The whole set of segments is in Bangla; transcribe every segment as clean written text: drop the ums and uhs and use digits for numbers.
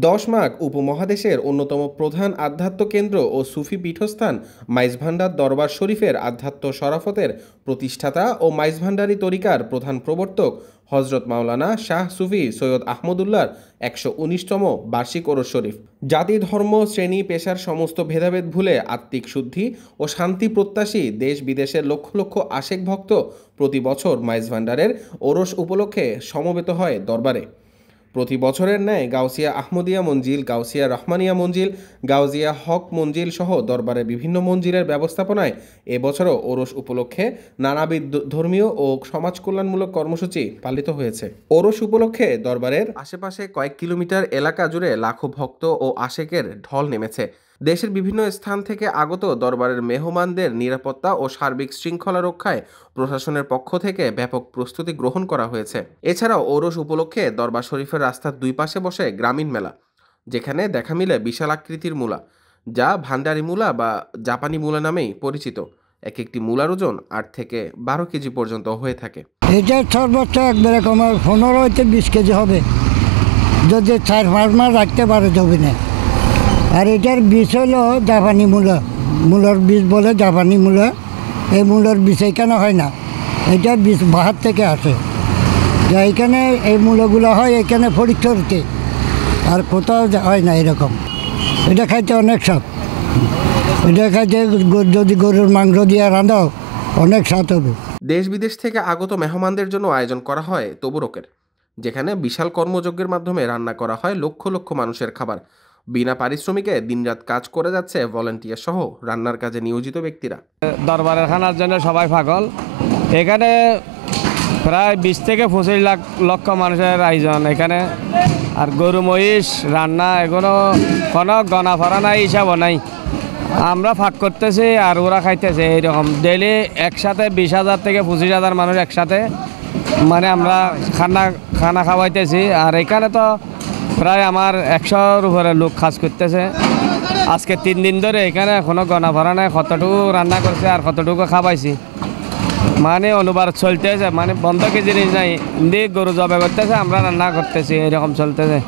১০ মাঘ উপমহাদেশের অন্যতম প্রধান আধ্যাত্ম কেন্দ্র ও সুফি পীঠস্থান মাইজভান্ডার দরবার শরীফের আধ্যাত্ম শরাফতের প্রতিষ্ঠাতা ও মাইজভান্ডারী তরিকার প্রধান প্রবর্তক হজরত মাওলানা শাহ সুফি সৈয়দ আহমদুল্লাহর ১১৯তম বার্ষিক ওরস শরীফ। জাতি, ধর্ম, শ্রেণী, পেশার সমস্ত ভেদাভেদ ভুলে আত্মিক শুদ্ধি ও শান্তি প্রত্যাশী দেশ বিদেশের লক্ষ লক্ষ আশেক ভক্ত প্রতি বছর মাইজভান্ডারের ওরস উপলক্ষে সমবেত হয় দরবারে। প্রতি বছরের ন্যায় গাউসিয়া আহমদিয়া মঞ্জিল, গাউসিয়া রহমানিয়া মঞ্জিল, গাউজিয়া হক মঞ্জিল সহ দরবারের বিভিন্ন মঞ্জিলের ব্যবস্থাপনায় এবছরও ওরস উপলক্ষে নানাবিধ ধর্মীয় ও সমাজ কল্যাণমূলক কর্মসূচি পালিত হয়েছে। ওরস উপলক্ষে দরবারের আশেপাশে কয়েক কিলোমিটার এলাকা জুড়ে লাখো ভক্ত ও আশেকের ঢল নেমেছে। দেশের বিভিন্ন স্থান থেকে আগত দরবারের মেহমানদের নিরাপত্তা ও সার্বিক শৃঙ্খলা রক্ষায় প্রশাসনের পক্ষ থেকে ব্যাপক প্রস্তুতি গ্রহণ করা হয়েছে। এছাড়াও ওরস উপলক্ষে দরবার শরীফের রাস্তার দুই পাশে বসে গ্রামীণ মেলা, যেখানে দেখা মিলে বিশাল আকৃতির মূলা, যা ভান্ডারি মূলা বা জাপানি মূলা নামেই পরিচিত। এক একটি মূলার ওজন ৮ থেকে ১২ কেজি পর্যন্ত হয়ে থাকে। এটা সর্বোচ্চ একবারে কমার ১৫-২০ কেজি হবে, যদি ৪-৫ মাস রাখতে পারে যাবে না। আর এটার বীজ হলো জাপানি মূলা, মূলার বীজ বলে জাপানি মূলা। এই মূলার বীজ এখানে হয় না, এটা বীজ বাহার থেকে আসে। যা এখানে এই মূলাগুলো হয় এখানে ফরিদপুরতে, আর কোথাও হয় না এরকম। এটা খাইতে অনেক স্বাদ, এটা খাইতে যদি গরুর মাংস দিয়ে রাঁধাও অনেক স্বাদ হবে। দেশ বিদেশ থেকে আগত মেহমানদের জন্য আয়োজন করা হয় তবুরকের, যেখানে বিশাল কর্মযজ্ঞের মাধ্যমে রান্না করা হয় লক্ষ লক্ষ মানুষের খাবার। বিনা পারিশ্রমিকে দিনরাত কাজ করে যাচ্ছে ভলান্টিয়ার সহ রান্নার কাজে নিয়োজিত ব্যক্তিরা। দরবারের খানার জন্য সবাই পাগল। এখানে প্রায় ২০ থেকে ২৫ লক্ষ মানুষের আয়োজন এখানে। আর গরু মহিষ রান্না এগুলো কোনো গণা ফরা নাই, হিসাবও নাই। আমরা ফাঁক করতেছি আর ওরা খাইতেছে। এইরকম ডেইলি একসাথে ২০,০০০ থেকে ২৫,০০০ মানুষ একসাথে মানে আমরা খানা খাওয়াইতেছি। আর এখানে তো প্রায় আমার ১০০-র উপরে লোক কাজ করতেছে। আজকে ৩ দিন ধরে এখানে কোনো গণা ভরা নাই, কতটুকু রান্না করছে আর কতটুকু খাওয়াইছি। মানে অনুবার চলতেছে, মানে বন্ধ কি জিনিস নাই। দিয়ে গরু জবাই করতেছে, আমরা রান্না করতেছি, এরকম চলতেছে।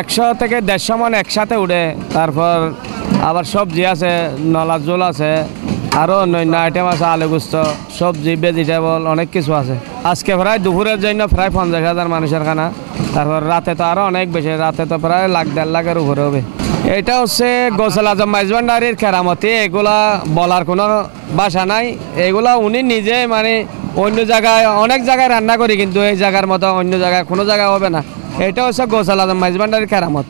১০০ থেকে ১৫০ মন একসাথে উঠে। তারপর আবার সবজি আছে, নলা জোল আছে, আরও অন্যান্য আইটেম আছে, আলু গুস্ত, সবজি, ভেজিটেবল, অনেক কিছু আছে। আজকে প্রায় দুপুরের জন্য প্রায় ৫০,০০০ মানুষের খানা। তারপর রাতে তো আরও অনেক বেশি, রাতে তো প্রায় ১-১.৫ লাখের উপরে হবে। এটা হচ্ছে গৌসুল আজম মাইজভান্ডারীর কেরামতি। এগুলা বলার কোনো ভাষা নাই। এগুলা উনি নিজে মানে অন্য জায়গায় অনেক জায়গায় রান্না করি, কিন্তু এই জায়গার মতো অন্য জায়গায় কোনো জায়গায় হবে না। এটা হচ্ছে গৌসুল আজম মাইজভান্ডারীর কেরামত।